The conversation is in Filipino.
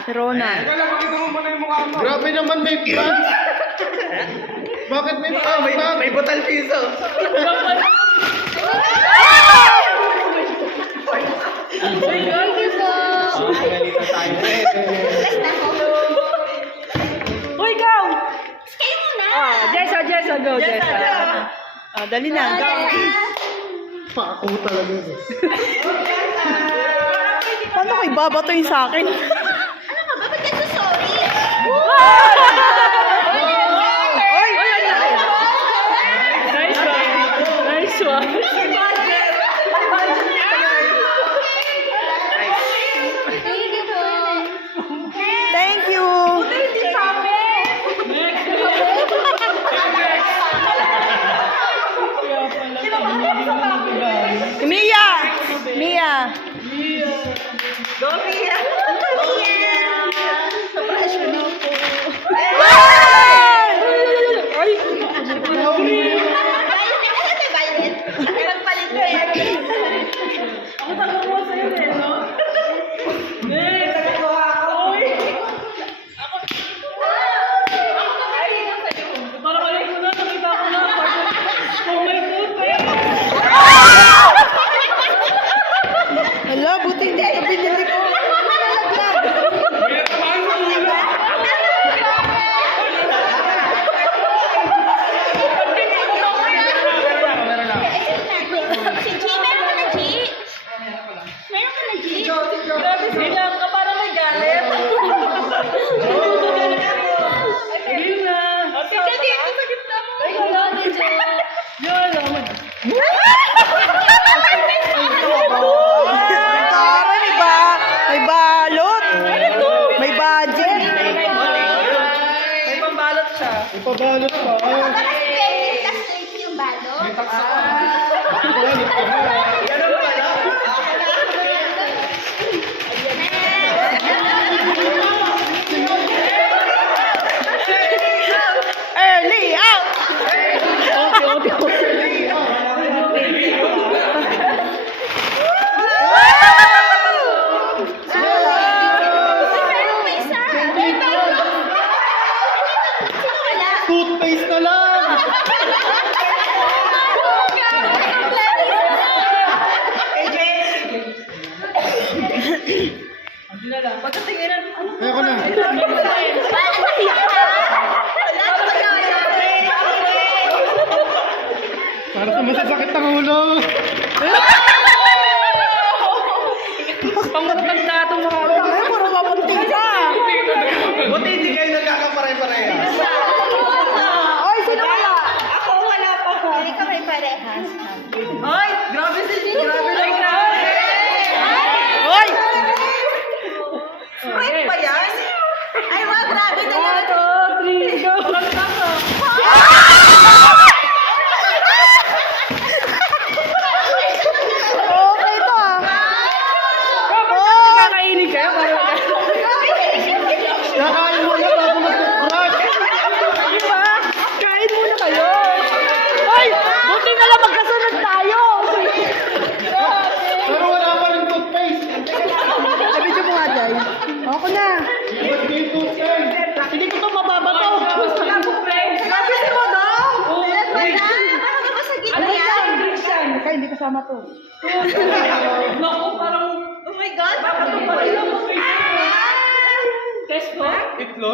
Si Ronald. Wala, makita mo muna yung mukha mo. Grabe naman may plan. Bakit may plan? May butal piso. Pinagalitan tayo. Uy, go! Kayo muna. Jessa, go, Jessa. Dali na, go. Pako talaga ito. Paano ko ibabatoy sa akin? Ano ka ba? Ba't ka sorry? Oy! Nice one. Thank you. Mia! Mia! Go, Mia! Ay! Violet. Magpalit ko yan. Ako talaga mo sa'yo eh, no? Hala, buti hindi ka binili ko. Si G, meron ka na, G? Meron ka na, G? Grabe sila, ka parang nagalit. Ayun na. Ikaw din, sa gitna mo. Ay, wala na dyan. Yan, naman. May balot. May budget. May pambalot siya. Ipabalot pa. Baka spending tas yung balo. Ganun pala. Early out! Meron pa isa. Wala. Toothpaste na lang. Pagkatinginan mo. Ayoko na. Para sa masasakit ng ulo. Pangutag na itong mga ulo. Ay, puro mapunting ka. Buti hindi kayo nagkakapare-pareha. Ay, sino kaya? Ako wala pa ko. Hindi kami parehas. Ay, grabe si Gigi. Grabe lang grabe. Ay! Sprite pa yan? Ay, wag, grabe na yan. 1, 2, 3, go. Okay to ah. Kakainin kayo para Kakain mo na bago mag-toothbrush. di ba? Kain muna kayo. Ay, buti na lang magkasunod tayo. Pero wala pa rin toothpaste. Sabi mo nga, Jai. Ako na. Ba't may toothpaste? Hindi ko ito mababato. Sabi si mo daw. Baka ka ba sa gitna yan? Kaya hindi kasama to. Naku, parang... Oh my God! Bakit ito pa rin? Test ko? Itlog?